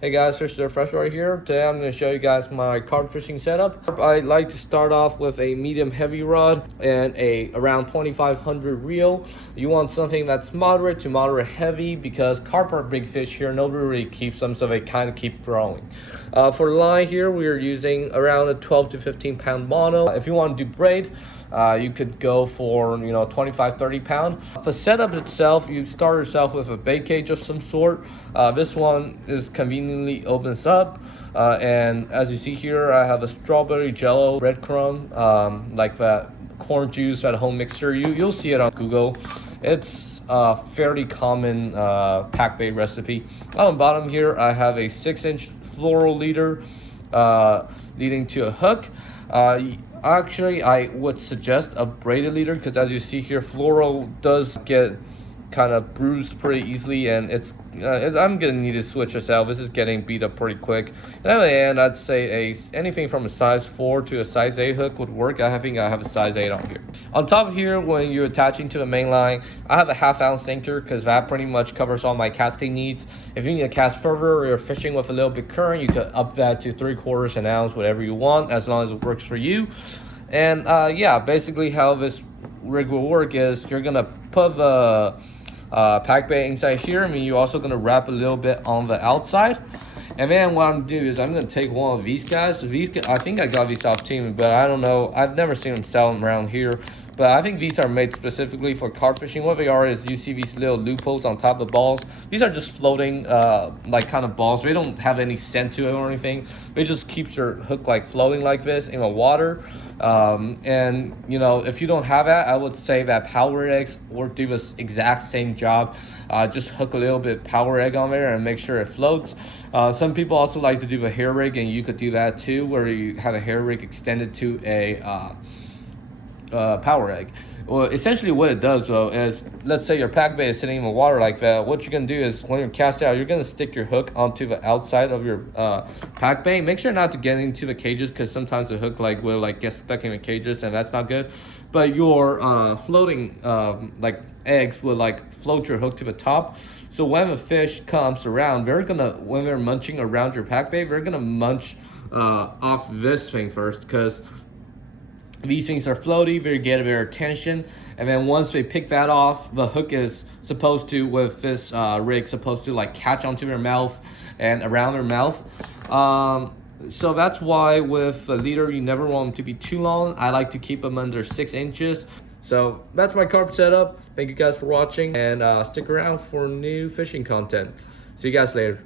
Hey guys, Fish the Fresh right here. Today I'm going to show you guys my carp fishing setup. I like to start off with a medium heavy rod and a around 2500 reel. You want something that's moderate to moderate heavy because carp are big fish here. Nobody really keeps them, so they kind of keep growing. For line here, we are using around a 12 to 15 pound mono. If you want to do braid, you could go for 25-30 pound. The setup itself, you start yourself with a bait cage of some sort. This one is conveniently opens up, and as you see here, I have a strawberry jello breadcrumb, like that corn juice at home mixture. You'll see it on Google. It's a fairly common pack bait recipe. On the bottom here, I have a 6-inch floral leader leading to a hook. Actually, I would suggest a braided leader because as you see here, floral does get kind of bruised pretty easily, and I'm gonna need to switch this out. This is getting beat up pretty quick. And at the end, I'd say anything from a size 4 to a size 8 hook would work. I think I have a size 8 on here. On top here, when you're attaching to the main line, I have a 1/2 ounce sinker because that pretty much covers all my casting needs. If you need to cast further or you're fishing with a little bit current, you could up that to 3/4 ounce, whatever you want, as long as it works for you. And yeah, basically how this rig will work is you're gonna put the pack bait inside here. I mean, you're also gonna wrap a little bit on the outside, and then what I'm gonna do is I'm gonna take one of these guys. I think I got these off Team, but I don't know, I've never seen them sell them around here, but I think these are made specifically for carp fishing. What they are is you see these little loopholes on top of balls. These are just floating like kind of balls. They don't have any scent to it or anything. It just keeps your hook like floating like this in the water. And if you don't have that, I would say that power eggs will do this exact same job. Just hook a little bit power egg on there and make sure it floats. Some people also like to do a hair rig, and you could do that too, where you have a hair rig extended to a power egg. Well, essentially what it does though is, let's say your pack bait is sitting in the water like that. What you're gonna do is when you're cast out, you're gonna stick your hook onto the outside of your pack bait. Make sure not to get into the cages because sometimes the hook will get stuck in the cages, and that's not good. But your floating eggs will float your hook to the top. So when the fish comes around, when they're munching around your pack bait, they're gonna munch off this thing first, because these things are floaty, they get their attention, and then once they pick that off, the hook is supposed to, with this rig, supposed to catch onto their mouth and around their mouth. So that's why with the leader, you never want them to be too long. I like to keep them under 6 inches. So that's my carp setup. Thank you guys for watching, and stick around for new fishing content. See you guys later.